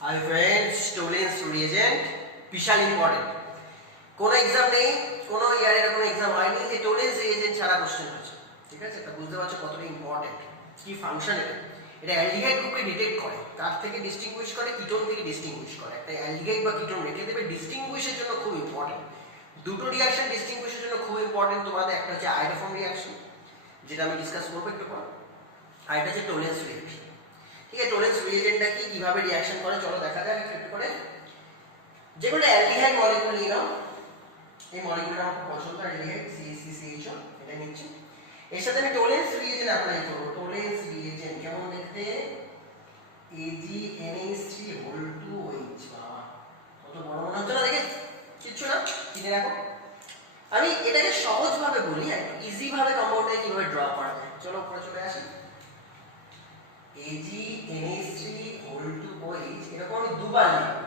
Hi friends, Tollens reagent বিশাল important. কোন exam নেই, কোন ইয়ারে এরকম এক্সাম হয়নি যে Tollens reagent ছাড়া কোশ্চেন হচ্ছে। ঠিক আছে, এটা বুঝতে পারছো কতটা ইম্পর্টেন্ট, কি ফাংশন এটা। এটা অ্যালডিহাইড গ্রুপকে ডিটেক্ট করে, তার থেকে ডিস্টিংগুইশ করে, কিটোন থেকে ডিস্টিংগুইশ করে। একটা অ্যালডিহাইড বা কিটোন রেখে দেবে, ডিস্টিংগুইশের জন্য খুব ইম্পর্টেন্ট। দুটো রিঅ্যাকশন ডিস্টিংগুইশের জন্য খুব ইম্পর্টেন্ট তোমাদের। একটা হচ্ছে আয়োডোফর্ম রিঅ্যাকশন, যেটা আমি ডিসকাস করবো একটু পর, আর এটা হচ্ছে Tollens রিঅ্যাকশন। ঠিক আছে, Tollens রিঅ্যাজেন্টটা কি, কিভাবে রিঅ্যাকশন করে চলো দেখা যাক একটু করে। যেগুলো অ্যালডিহাইড মলিকিউল নিয়ে নাও, এই মলিকিউলটা আমার খুব পছন্দ, অ্যালডিহাইড CH3CHO, এটা নিচ্ছি। এর সাথে আমি Tollens রিঅ্যাজেন্ট অ্যাপ্লাই করব। Tollens রিঅ্যাজেন্ট কেমন দেখতে, AgNH3(OH) বাবা কত বড় মনে হচ্ছে না দেখে, কিচ্ছু না, কিনে রাখো। আমি এটাকে সহজভাবে বলি, একটু ইজি ভাবে কম্পাউন্ডটাকে কিভাবে ড্র করা যায়, চলো উপরে চলে আসি। AgNH3(OH) এরকম আমি দুবার লিখব।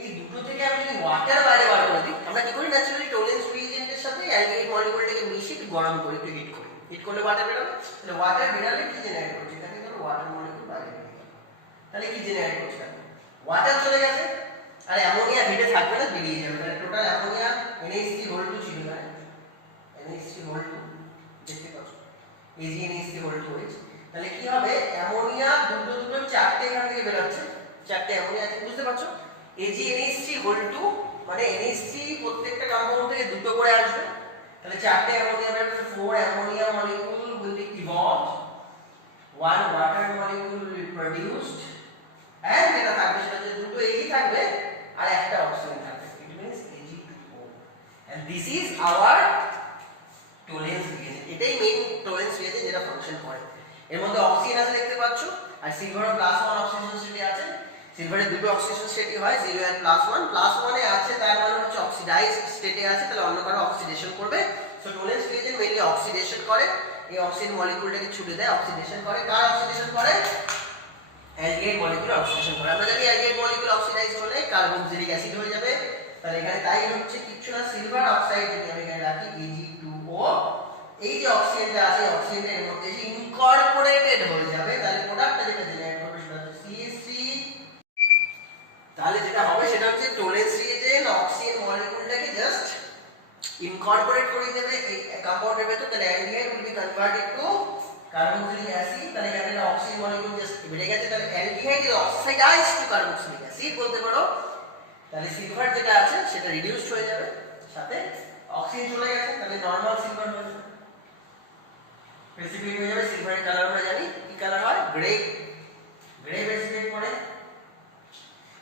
এই দুটো থেকে আমি যদি ওয়াটার বাইরে বার করে দিই, আমরা কি করি ন্যাচারালি Tollens রিঅ্যাজেন্টের সাথে অ্যালডিহাইড মলিকিউলটাকে মিশিয়ে একটু গরম করে একটু হিট করি। হিট করলে ওয়াটার বেরোবে, তাহলে ওয়াটার বেরালে কি জেনারেট করছে, এখানে ধরো ওয়াটার মলিকিউল বাইরে বেরিয়ে গেল, তাহলে কি জেনারেট করছে, ওয়াটার চলে গেছে, আর অ্যামোনিয়া হিটে থাকবে না, বেরিয়ে যাবে। তাহলে টোটাল অ্যামোনিয়া NH3(2) ছিল, মানে NH3(2) দেখতে পাচ্ছ, AgNH3(OH), তাহলে কি হবে, অ্যামোনিয়া দুটো দুটো চারটে এখান থেকে বের হচ্ছে, চারটে অ্যামোনিয়া আছে, বুঝতে পারছো। AgNH3(2) মানে NH3 প্রত্যেকটা কম্পাউন্ড থেকে দুটো করে আসবে, তাহলে চারটে অ্যামোনিয়া বের হচ্ছে, 4 ammonia molecule will be evolved, 1 water molecule will be produced, and যেটা থাকবে সেটা হচ্ছে দুটো Ag থাকবে আর একটা অক্সিজেন থাকবে, it means Ag2O, and this is our Tollens reagent। এটাই মেইন Tollens reagent যেটা ফাংশন করে। এর মধ্যে অক্সিজেন আছে দেখতে পাচ্ছো, আর সিলভার +1 অক্সিজেশন স্টেটে আছে। সিলভারে দুটো অক্সিডেশন স্টেটই হয়, 0 এর +1, +1 এ আছে তার মানে হচ্ছে অক্সিডাইজড স্টেটে আছে, তাহলে অন্য কারো অক্সিডেশন করবে। So Tollens reagent mainly oxidation করে, এই অক্সিজেন মলিকিউলটাকে ছুটে দেয়, অক্সিডেশন করে। কার অক্সিডেশন করে, অ্যালডিহাইড মলিকিউল অক্সিডেশন করে। আমরা জানি অ্যালডিহাইড মলিকিউল অক্সিডাইজ হলে কার্বক্সিলিক অ্যাসিড হয়ে যাবে, তাহলে এখানে তাই হচ্ছে, কিচ্ছু না, সিলভার অক্সাইড যদি আমি এখানে রাখি Ag2O, এই যে অক্সিজেনটা আছে অক্সিজেনটা এর মধ্যে এসে ইনকর্পোরেটেড হয়ে যাবে, তাহলে প্রোডাক্টটা যেটা জেনারেট করবে সেটা হচ্ছে CH3। তাহলে যেটা হবে সেটা হচ্ছে Tollens reagent অক্সিজেন মলিকিউলটাকে জাস্ট ইনকর্পোরেট করে দেবে এই কম্পাউন্ডের ভেতর, তাহলে aldehyde will be converted to carboxylic acid, তাহলে এখানে অক্সিজেন মলিকিউল জাস্ট বেড়ে গেছে, তাহলে aldehyde is oxidized to carboxylic acid বলতে পারো। তাহলে সিলভার যেটা আছে সেটা রিডিউসড হয়ে যাবে, সাথে অক্সিজেন চলে গেছে, তাহলে নরমাল সিলভার হয়ে যাবে, প্রেসিপিটেট হয়ে যাবে। সিলভারের কালার আমরা জানি কি কালার হয়, গ্রে, গ্রে প্রেসিপিটেট করে।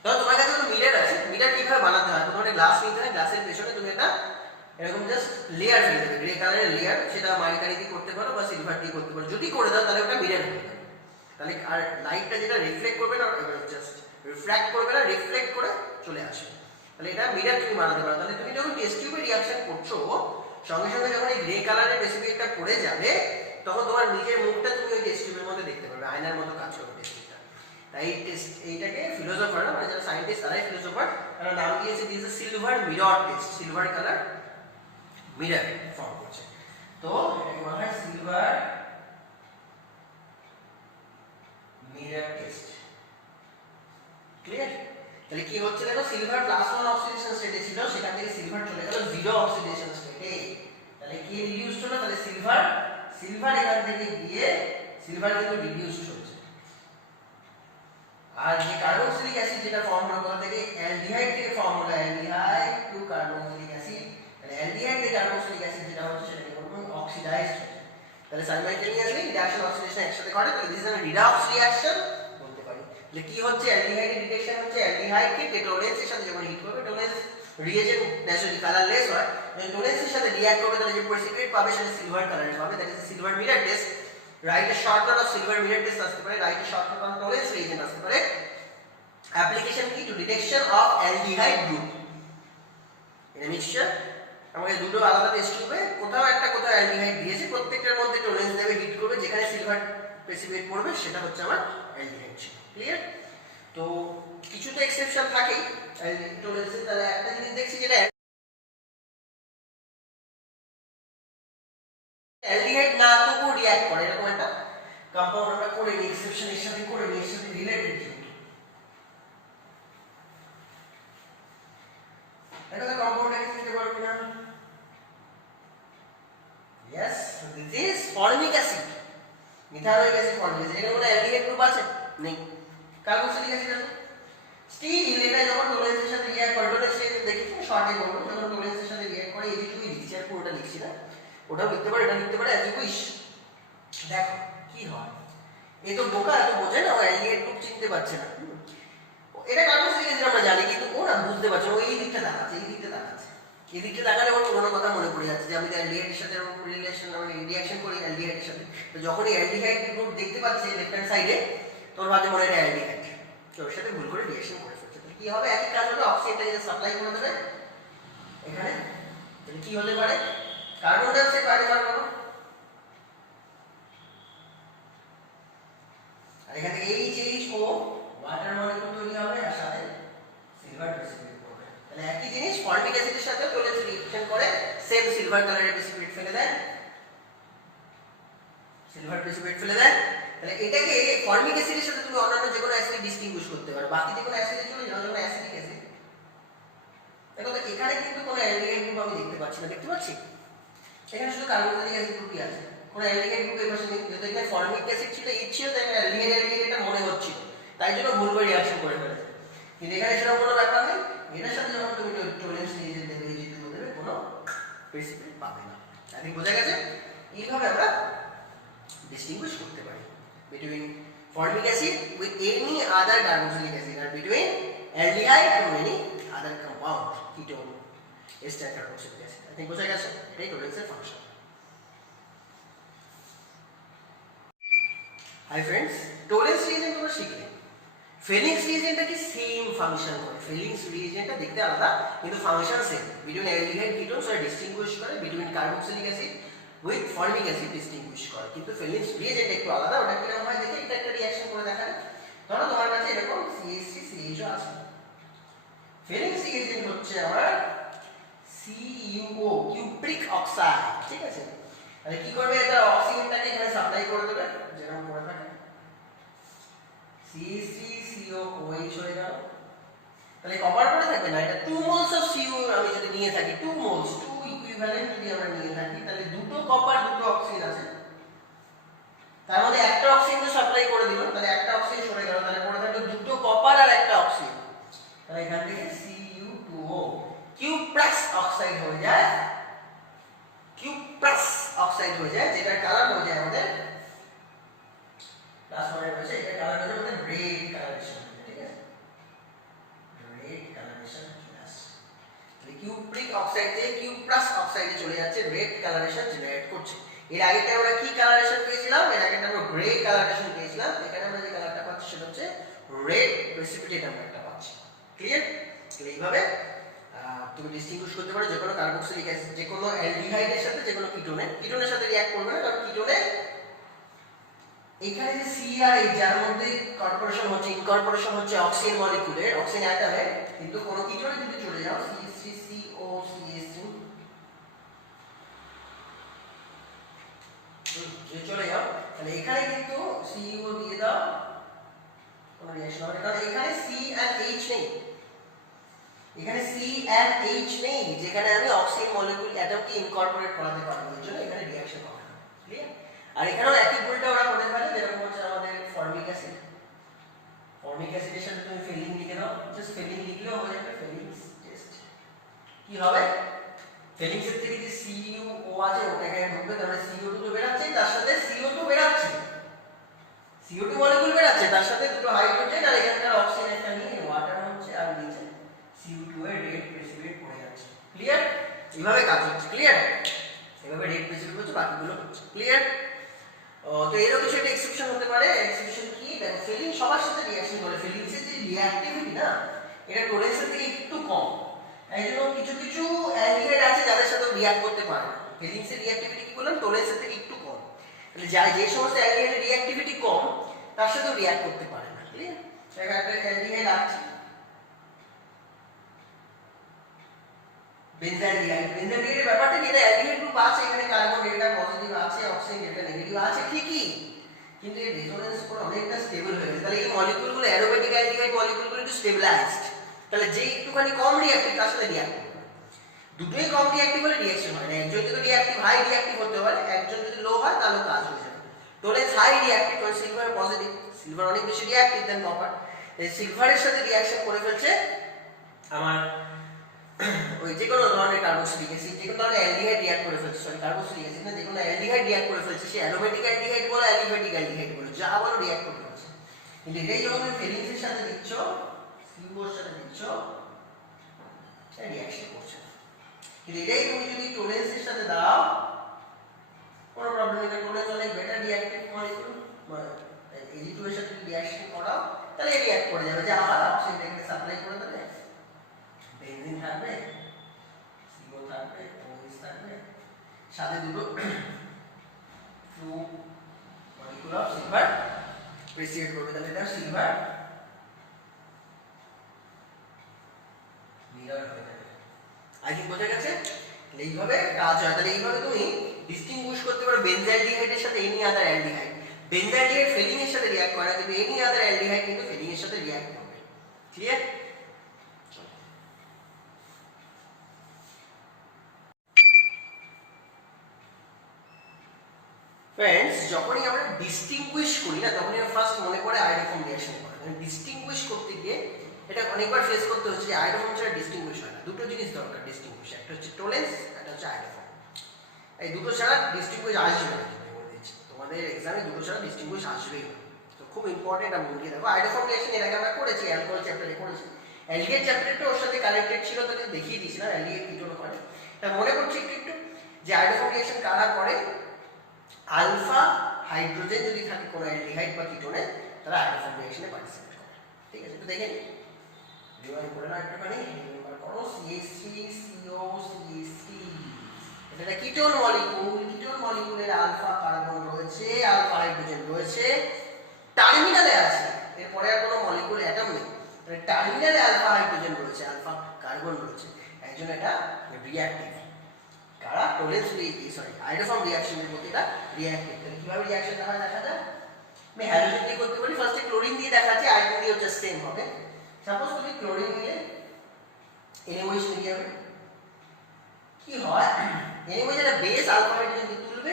তো তোমার কাছে কোনো মিরর আছে, মিরর কিভাবে বানাতে হয়, প্রথমে গ্লাস নিতে হয়, গ্লাসের পেছনে তুমি এটা এরকম জাস্ট লেয়ার ফেলে দেবে, গ্রে কালারের লেয়ার, সেটা মার্কারি দিয়ে করতে পারো বা সিলভার দিয়ে করতে পারো। যদি করে দাও তাহলে ওটা মিরর হয়ে যাবে, তাহলে আর লাইটটা যেটা রিফ্লেক্ট করবে না, জাস্ট রিফ্র্যাক্ট করবে না, রিফ্লেক্ট করে চলে আসে, তাহলে এটা মিরর তুমি বানাতে পারো। তাহলে তুমি যখন টেস্ট টিউবে রিঅ্যাকশন করছো, সঙ্গে সঙ্গে যখন এই গ্রে কালারের প্রেসিপিটেটটা পড়ে যাবে, তখন তোমার নিজের মুখটা তুমি ওই টেস্ট টিউবের মধ্যে দেখতে পারবে, আয়নার মতো কাজ করবে টেস্টটা। তাই টেস্ট এইটাকে ফিলোসোফার, মানে যারা সায়েন্টিস্ট তারাই ফিলোসোফার, তারা নাম দিয়েছে this is silver mirror test, silver colour mirror form করছে। তো এটাকে বলা হয় সিলভার মিরর টেস্ট। ক্লিয়ার? তাহলে কি হচ্ছে দেখো, সিলভার +1 অক্সিডেশন স্টেটে ছিল, সেখান থেকে সিলভার চলে গেল 0 অক্সিডেশন স্টেটে, তাহলে কি রিডিউসড হলো, তাহলে সিলভার, সিলভার এখান থেকে গিয়ে সিলভার কিন্তু রিডিউসড হচ্ছে। আর যে কার্বক্সিলিক অ্যাসিড যেটা ফর্ম হলো কোথা থেকে, অ্যালডিহাইড থেকে ফর্ম হলো, অ্যালডিহাইড টু কার্বক্সিলিক অ্যাসিড, তাহলে অ্যালডিহাইড থেকে কার্বক্সিলিক অ্যাসিড যেটা হচ্ছে সেটাকে বলবো অক্সিডাইজড হচ্ছে, তাহলে সাইমালটেনিয়াসলি রিডাকশন অক্সিডেশন একসাথে ঘটে, তাহলে this is a redox reaction বলতে পারি। তাহলে কি হচ্ছে, অ্যালডিহাইডের ডিটেকশন হচ্ছে, অ্যালডিহাইডকে Tollens এর সাথে যখন হিট করবে, Tollens রিঅ্যাজেন্ট ন্যাচারালি কালারলেস হয়, যখন Tollens এর সাথে রিঅ্যাক্ট করবে তাহলে যে প্রেসিপিটেট পাবে সেটা সিলভার কালারের পাবে, that is silver mirror test. রাইটের shortcut of silver mirror test আসতে পারে, রাইটের শর্টকাট অফ Tollens রিঅ্যাজেন্ট আসতে পারে। অ্যাপ্লিকেশন কি, to detection of aldehyde group in a mixture. আমাকে দুটো আলাদা টেস্ট করবে, কোথাও একটা কোথাও অ্যালডিহাইড দিয়েছে, প্রত্যেকটার মধ্যে Tollens দেবে, হিট করবে, যেখানে সিলভার প্রেসিপিটেট পড়বে সেটা হচ্ছে আমার অ্যালডিহাইড। ক্লিয়ার? তো কিছু তো এক্সেপশন থাকেই Tollens এর, তাহলে একটা জিনিস দেখছি যেটা অ্যালডিহাইড না তবুও রিঅ্যাক্ট করে, এরকম একটা কম্পাউন্ড আমরা করে করে নি, এক্সেপশনের সাথে করে নি, এর সাথে রিলেটেড যেহেতু এটা তো কম্পাউন্ড একে দিতে পারবি না। Yes, this is formic acid. Methanoic acid formic acid. এখানে কোনো অ্যালডিহাইড গ্রুপ আছে? নেই। কার্বক্সিলিক অ্যাসিড আছে। স্টিল এটা যখন টোলেন্সের সাথে রিঅ্যাক্ট করে, টোলেন্স দেখি শর্টে বলবো, যখন টোলেন্সের সাথে রিঅ্যাক্ট করে এই যে তুই লিখছি আর পুরোটা লিখছি না, ওটাও লিখতে পারে, এটা লিখতে পারে, অ্যাজ ইউ উইশ। দেখো কি হয়, এ তো বোকা, এত বোঝে না, ও অ্যালডিহাইড গ্রুপ চিনতে পারছে না। এটা কার্বক্সিলিক অ্যাসিড আমরা জানি, কিন্তু ও না বুঝতে পারছে, ও এই দিকটা তাকাচ্ছে, এই দিকটা তাকাচ্ছে, এই দিকটা তাকালে ওর পুরোনো কথা মনে পড়ে যাচ্ছে যে আমি অ্যালডিহাইডের সাথে রিলেশন, আমি রিঅ্যাকশন করি অ্যালডিহাইডের সাথে, তো যখন এই অ্যালডিহাইড গ্রুপ দেখতে পাচ্ছে লেফট হ্যান্ড সাইডে, তোর ভাবছে মনে হয় অ্যালডিহাইড, তো ওর সাথে ভুল করে রিঅ্যাকশন করে ফেলছে। তাহলে কি হবে, একই কাজ হবে, অক্সিজেনটা সাপ্লাই করে দেবে এখানে। তাহলে কি হতে পারে, কার্বন ডাই অক্সাইড বাইরে বার করো, আর এখান থেকে HO ওয়াটার মলিকিউল তৈরি হবে, আর সাথে সিলভার প্রেসিপিটেট করবে। তাহলে একই জিনিস ফর্মিক অ্যাসিডের সাথে টোলেন্স রিঅ্যাকশন করে, সেম সিলভার কালারের প্রেসিপিটেট ফেলে দেয়, সিলভার প্রেসিপিটেট ফেলে দেয়। তাহলে এটাকে ফর্মিক অ্যাসিডের সাথে তুমি অন্যান্য যে কোনো অ্যাসিড ডিসটিংগুইশ করতে পারো, বাকি যে কোনো অ্যাসিডে চলে যাও, যেমন অ্যাসিডিক অ্যাসিড। দেখো তো এখানে কিন্তু কোনো অ্যালডিহাইড গ্রুপ আমি দেখতে পাচ্ছি না, দেখতে পাচ্ছি? এখানে শুধু কার্বক্সিলিক অ্যাসিড গ্রুপই আছে, কোনো অ্যালডিহাইড গ্রুপ এই পাশে নেই। যেহেতু এখানে ফর্মিক অ্যাসিড ছিল, এই ছিল, তাই অ্যালডিহাইড এটা মনে হচ্ছিল, তাই জন্য ভুল করে রিঅ্যাকশন করে ফেলেছে। কিন্তু এখানে সেরকম কোনো ব্যাপার নেই, এটার সাথে যখন তুমি টোলেন্স রিয়েজেন্ট দেবে, এই যেটুকু দেবে, কোনো প্রেসিপিটেট পাবে না। আই থিংক বোঝা গেছে? এইভাবে আমরা distinguish করতে পারি between formic acid with any other carboxylic acid or between aldehyde to any other compound, ketone, ester carboxylic acid. I think বোঝা গেছে, এটাই টোলেন্সের function. Hi friends, Tollens reagent তোমরা শিখলে, ফেলিক্স রিয়েজেন্টটা কি সেম ফাংশন করে, ফেলিক্স রিয়েজেন্টটা দেখতে আলাদা কিন্তু function same. Between aldehyde ketones আর ডিস্টিংগুইশ করে, between carboxylic acid with formic acid distinguish করে, কিন্তু ফেলিক্স রিয়েজেন্ট একটু আলাদা। ওটা কিরকম হয় দেখে এটা একটা রিঅ্যাকশন করে দেখায়। ধরো তোমার কাছে এরকম CH3CHO আছে, ফেলিক্স রিয়েজেন্ট হচ্ছে আমার CuO, কিউপ্রিক অক্সাইড, ঠিক আছে? তাহলে কি করবে, এটা অক্সিজেনটাকে এখানে সাপ্লাই করে দেবে, যেরকম করে থাকে CH3COOH হয়ে গেল। তাহলে কভার করে থাকবে না, এটা 2 মোলস অফ CO আমি যদি নিয়ে থাকি, 2 মোলস, 2 ইকুইভ্যালেন্ট যদি আমরা নিয়ে থাকি, তাহলে দুটো কপার দুটো অক্সিজেন আছে, তার মধ্যে একটা অক্সিজেন তো সাপ্লাই করে দিল, তাহলে একটা অক্সিজেন সরে গেল, তাহলে পড়ে থাকলো দুটো কপার আর একটা অক্সিজেন। তাহলে এখান থেকে Cu2O, কিউপ্রাস অক্সাইড হয়ে যায়, কিউপ্রাস অক্সাইড হয়ে যায়, যেটার কালার হয়ে যায় আমাদের প্লাস ওয়ানে রয়েছে, এটা কালার হয়ে যাবে রেড কালারেশন, ঠিক আছে? রেড কালারেশন প্লাস, তাহলে কিউপ্রিক অক্সাইড থেকে কিউপ্রাস অক্সাইডে চলে যাচ্ছে, রেড কালারেশন জেনারেট করছে। এর আগেটা আমরা কি কালারেশন পেয়েছিলাম, এর আগেটা আমরা গ্রে কালারেশন পেয়েছিলাম, এখানে আমরা যে কালারটা পাচ্ছি সেটা হচ্ছে রেড প্রেসিপিটেট আমরা একটা পাচ্ছি। ক্লিয়ার? তাহলে এইভাবে তুমি ডিস্টিংগুইশ করতে পারো যে কোনো কার্বক্সিলিক অ্যাসিড, যে কোনো অ্যালডিহাইডের সাথে, যে কোনো কিটোনের সাথে রিঅ্যাক্ট করবে না, কারণ কিটোনে এখানে যে সি আর এইচ, যার মধ্যে ইনকর্পোরেশন হচ্ছে অক্সিজেন মলিকিউলের, অক্সিজেন অ্যাটমের, কিন্তু কোনো কিটোনে যদি চলে যাও CH3COCH3 যদি চলে যাও, তাহলে এখানে কিন্তু CO দিয়ে দাও, কোনো রিঅ্যাকশন হবে না, কারণ এখানে C and H নেই, এখানে C and H নেই, যেখানে আমি অক্সিজেন মলিকিউল অ্যাটমকে ইনকর্পোরেট করাতে পারবো, এর জন্য এখানে রিঅ্যাকশন হবে না। ক্লিয়ার? আর এখানেও একই ভুলটা ওরা করে ফেলে, যেরকম হচ্ছে আমাদের ফর্মিক অ্যাসিড, ফর্মিক অ্যাসিডের সাথে তুমি ফেলিং লিখে দাও, জাস্ট ফেলিং লিখলেও হয়ে যাবে ফেলিংস টেস্ট। কি হবে, ফেলিংস এর থেকে যে CuO আছে ওটাকে ঢুকবে, তাহলে CO2 তো বেরাচ্ছে, তার সাথে CO2 বেরাচ্ছে, CO2 মলিকিউল বেরাচ্ছে, তার সাথে দুটো হাইড্রোজেন আর এখানকার অক্সিজেন একটা নিয়ে ওয়াটার হচ্ছে, আর নিচে CO2 এর রেড প্রেসিপিটেট পড়ে যাচ্ছে। ক্লিয়ার? এইভাবে কাজ হচ্ছে। ক্লিয়ার? এইভাবে রেড প্রেসিপিটেট হচ্ছে, বাকিগুলো হচ্ছে। ক্লিয়ার? তো এরও কিছু একটা এক্সেপশন হতে পারে। এক্সেপশন কি, দেখো ফেলিং সবার সাথে রিঅ্যাকশন করে, ফেলিংসের যে রিঅ্যাক্টিভিটি না, এটা টোলেন্সের থেকে একটু কম, তাই জন্য কিছু কিছু অ্যালডিহাইড আছে যাদের সাথে রিঅ্যাক্ট করতে পারে না। ফেলিংসের রিঅ্যাক্টিভিটি কি বললাম, টোলেন্সের থেকে একটু কম, তাহলে যে সমস্ত অ্যালডিহাইডের রিঅ্যাক্টিভিটি কম তার সাথেও রিঅ্যাক্ট করতে পারে না। ক্লিয়ার? দেখা একটা অ্যালডিহাইড আছে বেনজালডিহাইডের ব্যাপারটা কি, এটা অ্যালডিহাইড গ্রুপ আছে, এখানে কার্বন ডেল্টা পজিটিভ আছে, অক্সিজেন ডেল্টা নেগেটিভ আছে ঠিকই, কিন্তু এই রেজোনেন্স করে অনেকটা স্টেবল হয়ে গেছে। তাহলে এই মলিকিউলগুলো অ্যারোমেটিক অ্যালডিহাইড মলিকিউলগুলো একটু স্টেবিলাইজড। তাহলে যে একটুখানি কম রিঅ্যাক্টিভ তার সাথে রিঅ্যাক্ট করবে, দুটোই কম রিঅ্যাক্টিভ হলে রিঅ্যাকশন হয় না। একজন যদি রিঅ্যাক্টিভ হাই রিঅ্যাক্টিভ হতে পারে, একজন যদি লো হয় তাহলে কাজ হয়ে যাবে। টোলেন্স হাই রিঅ্যাক্টিভ করে সিলভার পজিটিভ, সিলভার অনেক বেশি রিঅ্যাক্টিভ দেন কপার। এই সিলভারের সাথে রিঅ্যাকশন করে ফেলছে আমার ওই যে কোনো ধরনের কার্বক্সিলিক অ্যাসিড, যে কোনো ধরনের অ্যালডিহাইড রিঅ্যাক্ট করে ফেলছে, সরি কার্বক্সিলিক অ্যাসিড না, যে কোনো অ্যালডিহাইড রিঅ্যাক্ট করে ফেলছে, সে অ্যারোমেটিক অ্যালডিহাইড বলো অ্যালিফ্যাটিক অ্যালডিহাইড বলো, যা বলো রিঅ্যাক্ট করে ফেলছে। কিন্তু এটাই যখন তুমি ফিলিংসের সাথে দিচ্ছ, সিওর সাথে দিচ্ছ, এটা রিঅ্যাকশন করছে। কিন্তু এটাই তুমি যদি টোলেন্সের সাথে দাও কোনো প্রবলেম নেই, টোলেন্স অনেক বেটার রিঅ্যাক্টিভ মলিকিউল, Ag2 এর সাথে যদি রিঅ্যাকশন করাও তাহলে রিঅ্যাক্ট করে যাবে, যে আবার অক্সিজেন এখানে সাপ্লাই করে দেবে, বেনজিন থাকবে, CO থাকবে, OH থাকবে, সাথে দুটো টু মলিকিউল অফ সিলভার প্রেসিয়েট করবে, তাহলে এটা সিলভার মিরর হয়ে যাবে। আই থিংক বোঝা গেছে? এইভাবে কাজ হয়। তাহলে এইভাবে তুমি ডিস্টিংগুইশ করতে পারো বেনজাইলডিহাইডের সাথে এনি আদার অ্যালডিহাইড। বেনজাইলডিহাইড ফেলিং এর সাথে রিঅ্যাক্ট করে না, কিন্তু এনি আদার অ্যালডিহাইড কিন্তু ফেলিং এর সাথে রিঅ্যাক্ট করবে। ক্লিয়ার? ফ্রেন্ডস, যখনই আমরা ডিস্টিংগুইশ করি না, তখনই ফার্স্ট মনে পড়ে আয়োডোফর্ম রিঅ্যাকশন করে। মানে ডিস্টিংগুইশ করতে গিয়ে এটা অনেকবার ফেস করতে হচ্ছে যে আয়োডোফর্ম ছাড়া ডিস্টিংগুইশ হয় না। দুটো জিনিস দরকার ডিস্টিংগুইশ, একটা হচ্ছে টোলেন্স, একটা হচ্ছে আয়োডোফর্ম। এই দুটো ছাড়া ডিস্টিংগুইশ আসবে না, বলে দিচ্ছি তোমাদের এক্সামে দুটো ছাড়া ডিস্টিংগুইশ আসবেই না। তো খুব ইম্পর্টেন্ট, আমি বলে দেখো আয়োডোফর্ম রিঅ্যাকশন এর আগে আমরা করেছি, অ্যালকোহল চ্যাপ্টারে করেছি, অ্যালডিহাইড চ্যাপ্টারটা ওর সাথে কানেক্টেড ছিল, তাহলে দেখিয়ে দিয়েছিলাম অ্যালডিহাইড কিটোন করে। তা মনে করছি একটু একটু যে আয়োডোফর্ম রিঅ্যাকশন কারা করে, আলফা হাইড্রোজেন যদি থাকে কোনো অ্যালডিহাইড বা কিটোনে, তারা আয়োডোফর্ম রিঅ্যাকশনে পার্টিসিপেট করে। ঠিক আছে, তো দেখে নিই, রিভাইভ করে না একটুখানি, রিমেম্বার করো CH3CO CH3, এটা কিটোন মলিকিউল, কিটোন মলিকিউলের আলফা কার্বন রয়েছে, আলফা হাইড্রোজেন রয়েছে, টার্মিনালে আছে, এরপরে আর কোনো মলিকিউল অ্যাটম নেই, টার্মিনালে আলফা হাইড্রোজেন রয়েছে, আলফা কার্বন রয়েছে, একজন এটা রিঅ্যাক্টিভ। কারা? টোলেন্স সরি আয়োডোফর্ম রিঅ্যাকশনের মধ্যে এটা রিঅ্যাক্টিভ। তাহলে কিভাবে রিঅ্যাকশনটা হয় দেখা যায়, আমি হ্যালোজেন দিয়ে করতে পারি, ফার্স্টে ক্লোরিন দিয়ে দেখাচ্ছি, আয়োডিন দিয়েও জাস্ট সেম হবে। সাপোজ তুমি ক্লোরিন নিলে NaOH নিয়ে যাবে, কি হয় NaOH এর বেস আলফা হাইড্রোজেন তুলবে,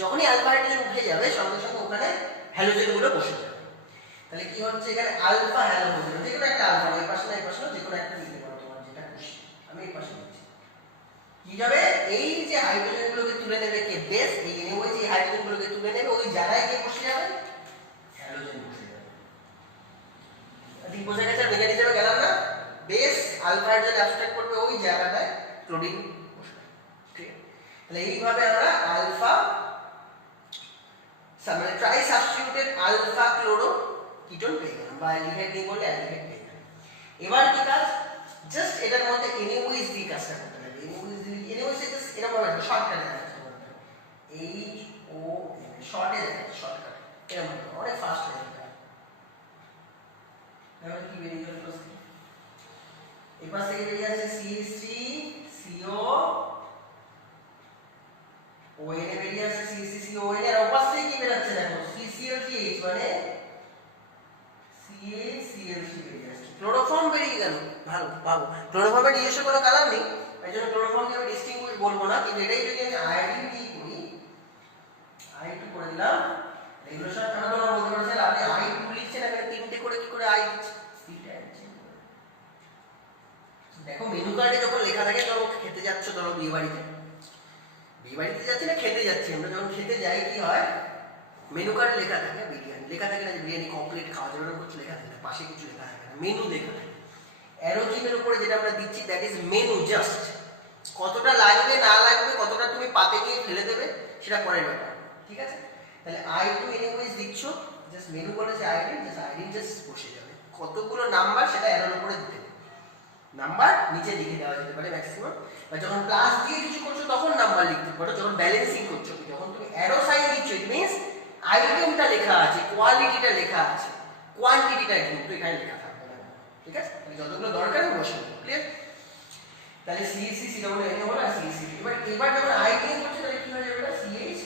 যখনই আলফা হাইড্রোজেন উঠে যাবে সঙ্গে সঙ্গে ওখানে হ্যালোজেন গুলো বসে যাবে। তাহলে কি হচ্ছে এখানে আলফা হ্যালো হয়ে যাবে, যে কোনো একটা আলফা, এই পাশে না এই পাশে না, যে কোনো একটা নিতে পারো তোমার যেটা খুশি, আমি এই পাশে নিচ্ছি। কি যাবে, এই যে হাইড্রোজেন গুলোকে তুলে নেবে কে, বেস, এই NaOH এই হাইড্রোজেন গুলোকে তুলে নেবে, ওই জায়গায় গিয়ে বসে যাবে হ্যালোজেন বসে যাবে। ঠিক বোঝা গেছে মেকানিজমে গেলাম না, বেস আলফা হাইড্রোজেন অ্যাবস্ট্রাক্ট করবে ওই জায়গাটায় ক্লোরিন বসবে। ঠিক আছে, তাহলে এইভাবে আমরা আলফা মানে tri substituted alpha chloro ketone পেয়ে গেলাম, বা অ্যালডিহাইড নিয়ে বললে অ্যালডিহাইড পেয়ে গেলাম। এবার কি কাজ, জাস্ট এটার মধ্যে NaOH দিয়ে কাজটা করতে হবে। NaOH জাস্ট এরকম ভাবে একটা শর্টকাটে দেখাচ্ছি তোমাদের, HON শর্টে দেখাচ্ছি, শর্টকাট এরকম অনেক ফাস্ট হয়ে যাবে। এবার কি বেরিয়ে গেল, এই পাশ থেকে বেরিয়ে আসছে CH3CO ON এ বেরিয়ে আসছে CH3CO ON, আর ওপাশ থেকে কি বেরাচ্ছে দেখো CCl3H, মানে CaCl3 বেরিয়ে আসছে, ক্লোরোফর্ম বেরিয়ে গেল। ভালো পাবো, ক্লোরোফর্মের নিজস্ব কোনো কালার নেই, এই জন্য ক্লোরোফর্মকে আমি ডিস্টিংগুইশ বলবো না, কিন্তু এটাই যদি আমি আয়োডিন দিয়ে করি, I2 করে দিলাম, এগুলো সব কেন তোমরা বলতে পারো স্যার আপনি I2 লিখছেন, এখানে তিনটে করে কি করে I দিচ্ছেন? দেখো মেনু কার্ডে যখন লেখা থাকে, ধরো খেতে যাচ্ছ, ধরো বিয়ে বাড়িতে যাচ্ছি না খেতে যাচ্ছি, আমরা যখন খেতে যাই কি হয়, মেনু কার্ডে লেখা থাকে বিরিয়ানি, লেখা থাকে না যে বিরিয়ানি কমপ্লিট খাওয়া যাবে না, কিছু লেখা থাকে না, পাশে কিছু লেখা থাকে না, মেনু লেখা থাকে। অ্যারো চিহ্নের উপরে যেটা আমরা দিচ্ছি দ্যাট ইজ মেনু, জাস্ট কতটা লাগবে না লাগবে, কতটা তুমি পাতে গিয়ে ফেলে দেবে সেটা পরের ব্যাপার। ঠিক আছে, তাহলে I2 NaOH দিচ্ছ, জাস্ট মেনু বলেছে আয়োডিন, জাস্ট বসে যাবে, কতগুলো নাম্বার সেটা অ্যারোর উপরে দিতে হবে, নাম্বার নিচে লিখে দেওয়া যেতে পারে ম্যাক্সিমাম, বা যখন প্লাস দিয়ে কিছু করছো তখন নাম্বার লিখতে পারো, যখন ব্যালেন্সিং করছো, যখন তুমি অ্যারো সাইন দিচ্ছ ইট মিন্স আইটেমটা লেখা আছে, কোয়ালিটিটা লেখা আছে, কোয়ান্টিটিটা কিন্তু এখানে লেখা থাকবে না। ঠিক আছে, যতগুলো দরকার বসে ক্লিয়ার। তাহলে CH3CON হলো আর CH3, এবার যখন আইটেম করছে তাহলে কি হয়ে যাবে, CH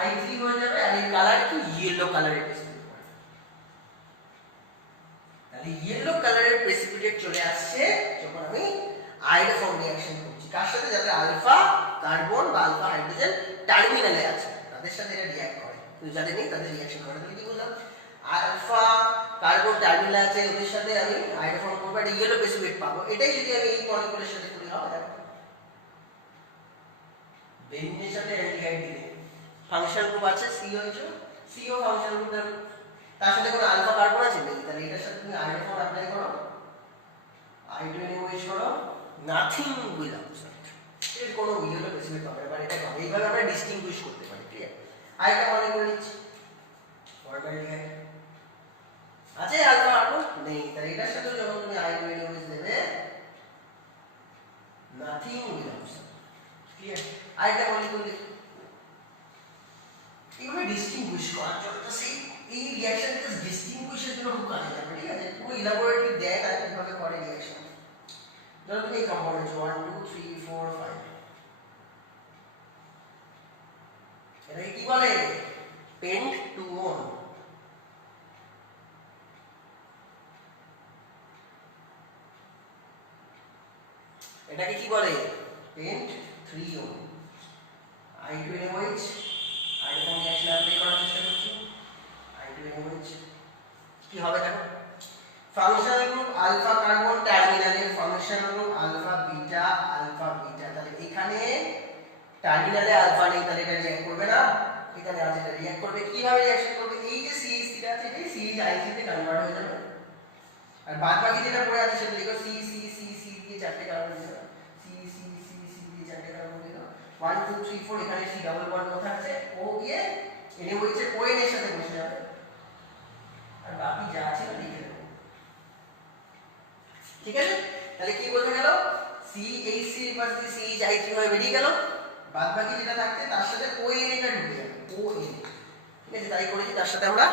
I3 হয়ে যাবে আর এই কালার কি ইয়েলো কালারের প্রেসিপিটেট পড়ে। তাহলে ইয়েলো কালারের প্রেসিপিটেট চলে আসছে যখন আমি আয়োডোফর্ম রিঅ্যাকশন করছি কার সাথে, যাতে আলফা কার্বন বা আলফা হাইড্রোজেন টার্মিনালে আছে তাদের সাথে এটা রিঅ্যাক্ট করে, কিন্তু যাদের নেই তাদের রিঅ্যাকশন করে। তাহলে কি বললাম, আলফা কার্বন টার্মিনালে আছে ওদের সাথে আমি আয়োডোফর্ম করব, একটা ইয়েলো প্রেসিপিটেট পাবো। এটাই যদি আমি এই মলিকিউলের সাথে করি হবে দেখো, বেঞ্জিনের সাথে অ্যালডিহাইড দিলে ফাংশন গ্রুপ আছে COH, CO ফাংশন গ্রুপ দেবে, তার সাথে কোনো আলফা কার্বন আছে নেই, তাহলে এটার সাথে তুমি আয়োডোফর্ম অ্যাপ্লাই করো, I2NOH করো, নাথিং উইল আউটসাইড, এর কোনো ইয়েলো প্রেসিপিটেট পাবে না, এটা পাবে। এইভাবে আমরা ডিস্টিংগুইশ করতে পারি, ক্লিয়ার। আরেকটা মলিকিউল নিচ্ছি ফর্মালডিহাইড, আছে আলফা কার্বন নেই, তাহলে এটার সাথে যখন তুমি I2NOH দেবে নাথিং উইল আউটসাইড, ক্লিয়ার। আরেকটা মলিকিউল লিখি, এইভাবে ডিস্টিংগুইশ করার জন্য সেই এই রিঅ্যাকশনকে ডিস্টিংগুইশের জন্য খুব কাজে লাগবে, ঠিক আছে। পুরো ইলাবোরেটলি দেয় না কিভাবে করে রিঅ্যাকশন। ধরো তুমি এই কম্পাউন্ড 1 2 3 4 5, এটাকে কি বলে, পেন্ট-টুওন। এটাকে কি বলে, পেন্ট-3ওন। I2NOH আইডোফর্ম রিঅ্যাকশন অ্যাপ্লাই করার চেষ্টা করছি, I2NOH কি হবে দেখো, ফাংশনাল গ্রুপ আলফা কার্বন টার্মিনালে ফাংশনাল গ্রুপ আলফা বিটা, তাহলে এখানে টার্মিনালে আলফা নেই, তাহলে এটা রিঅ্যাক্ট করবে না, এখানে আছে এটা রিঅ্যাক্ট করবে। কিভাবে রিঅ্যাকশন করবে, এই যে CH3 টা আছে এই CH তে কনভার্ট হয়ে যাবে, আর বাদ বাকি যেটা পড়ে আছে সেটা লিখো C দিয়ে চারটে কার্বন দিও, C দিয়ে চারটে কার্বন দিও, 1 2 3 4, এখানে C ডাবল বন্ড কথা আছে, ও গিয়ে NOH এর ON এর সাথে বসে যাবে, আর বাকি যা আছে লিখে দেব, ঠিক আছে। তাহলে কি বলতে গেল, CH3 পাশে CH3 হয়ে বেরিয়ে গেল, বাদ বাকি যেটা থাকছে তার সাথে ON টা ঢুকে যাবে, ON, ঠিক আছে। তাই করেছি, তার সাথে আমরা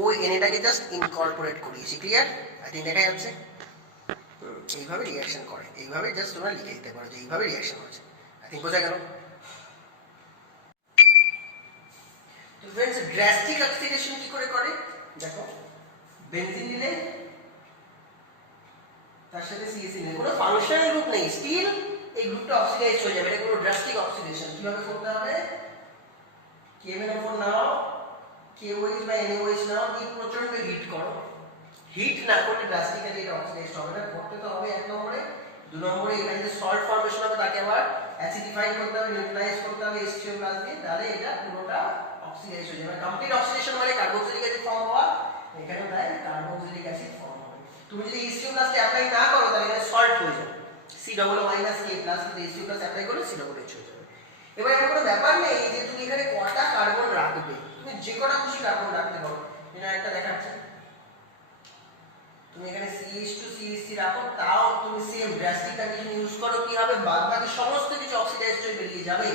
ON টাকে জাস্ট ইনকর্পোরেট করিয়েছি, ক্লিয়ার। আই থিং দেখা যাচ্ছে, এইভাবে রিঅ্যাকশন করে, এইভাবে জাস্ট তোমরা লিখে দিতে পারো যে এইভাবে রিঅ্যাকশন হচ্ছে। আই থিং বোঝা গেল। তো फ्रेंड्स ড্রাস্টিক অক্সিডেশন কি করে দেখো, বেনজিন নিলে তার সাথে CH নিলে কোনো ফাংশনাল গ্রুপ নেই, স্টিল এই গ্রুপটা অক্সিডাইজ হয়ে যাবে, এটা কোনো ড্রাস্টিক অক্সিডেশন। কিভাবে করতে হবে, KMnO4 নাও, KOH বা NaOH নাও, দিয়ে প্রচন্ড হিট করো, হিট না করলে ড্রাস্টিক্যালি এটা অক্সিডাইজ হবে না। করতে তো হবে 1 নম্বরে, 2 নম্বরে এখানে যে সল্ট ফর্মেশন হবে তাকে আবার অ্যাসিডিফাই করতে হবে, নিউট্রালাইজ করতে হবে H2O+ দিয়ে, তাহলে এটা পুরোটা অক্সিডাইজ হয়ে যাবে। কমপ্লিট অক্সিডেশন মানে কার্বক্সিলিক অ্যাসিড ফর্ম হওয়া, এখানে তাই কার্বক্সিলিক অ্যাসিড ফর্ম হবে। তুমি যদি H2O+ কে অ্যাপ্লাই না করো তাহলে এটা সল্ট হয়ে যাবে, COO- K+, কিন্তু H2O+ অ্যাপ্লাই করলে COOH হয়ে যাবে। এবার এমন কোনো ব্যাপার নেই যে তুমি এখানে কটা কার্বন রাখবে, তুমি যে কটা খুশি কার্বন রাখতে পারো। এটা একটা দেখাচ্ছে, তুমি এখানে CH2CH3 রাখো, তাও তুমি সেম ড্রাস্টিক কন্ডিশন ইউজ করো, কি হবে, বাদবাকি সমস্ত কিছু অক্সিডাইজড হয়ে বেরিয়ে যাবে,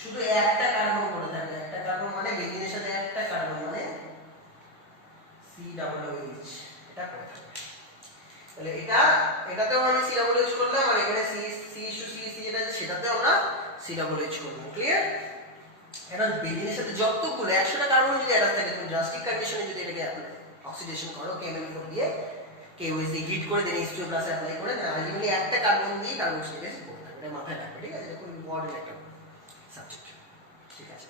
শুধু একটা কার্বন পড়ে থাকবে। একটা কার্বন মানে বেঞ্জিনের সাথে একটা কার্বন মানে COOH, এটা পড়ে থাকবে। তাহলে এটাতেও আমি COOH করলাম, আর এখানে CH2CH3 যেটা আছে সেটাতেও আমরা COOH করব, ক্লিয়ার। এখন বেঞ্জিনের সাথে যতগুলো 100টা কার্বন যদি অ্যাটাচ থাকে, তুমি ড্রাস্টিক কন্ডিশনে যদি এটাকে অক্সিডেশন করো, KMnO4 দিয়ে, KOH দিয়ে হিট করে দেন, H2O+ অ্যাপ্লাই করে দেন, আলটিমেটলি একটা কার্বন দিয়ে কার্বক্সিলিক অ্যাসিড পড়ে থাকবে, এটা মাথায় রাখবে, ঠিক আছে। এটা খুব ইম্পর্টেন্ট একটা সাবজেক্ট, ঠিক আছে।